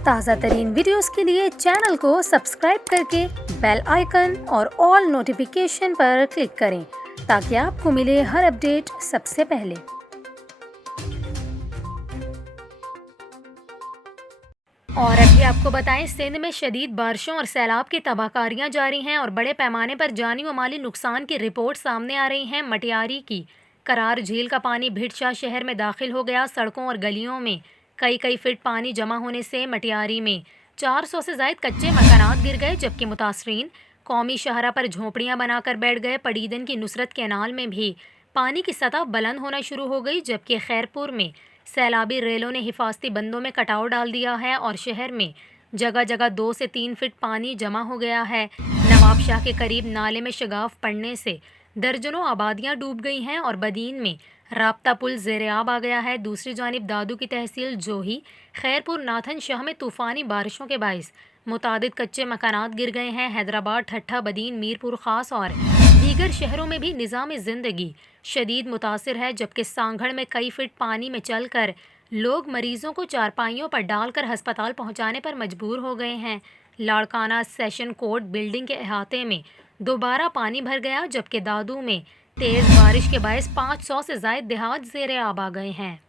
ताज़ा तरीन वीडियोस के लिए चैनल को सब्सक्राइब करके बेल आइकन और ऑल नोटिफिकेशन पर क्लिक करें ताकि आपको मिले हर अपडेट सबसे पहले। और अभी आपको बताएं, सिंध में शदीद बारिशों और सैलाब की तबाहकारियां जारी हैं और बड़े पैमाने पर जानी व माली नुकसान की रिपोर्ट सामने आ रही हैं। मटियारी की करार झील का पानी भिटशा शहर में दाखिल हो गया। सड़कों और गलियों में कई फीट पानी जमा होने से मटियारी में 400 से ज्यादा कच्चे मकानात गिर गए, जबकि मुतासरीन कौमी शाहरा पर झोंपड़ियां बनाकर बैठ गए। पड़ीदन की नुसरत कैनाल में भी पानी की सतह बुलंद होना शुरू हो गई, जबकि खैरपुर में सैलाबी रेलों ने हिफाजती बंदों में कटाव डाल दिया है और शहर में जगह जगह 2 से 3 फीट पानी जमा हो गया है। नवाब शाह के करीब नाले में शगाफ पड़ने से दर्जनों आबादियां डूब गई हैं और बदीन में राब्ता पुल ज़ेर-ए-आब आ गया है। दूसरी जानिब दादू की तहसील जोही, खैरपुर, नाथन शाह में तूफ़ानी बारिशों के बाइस मुतादिद कच्चे मकानात गिर गए हैं। हैदराबाद, ठट्ठा, बदीन, मीरपुर खास और दीगर शहरों में भी निज़ाम ज़िंदगी शदीद मुतासिर है, जबकि सांगड़ में कई फीट पानी में चलकर लोग मरीजों को चारपाइयों पर डालकर अस्पताल पहुंचाने पर मजबूर हो गए हैं। लाड़काना सेशन कोर्ट बिल्डिंग के अहाते में दोबारा पानी भर गया, जबकि दादू में तेज़ बारिश के बायस 500 से ज़ायद देहात ज़ेर-ए-आब आ गए हैं।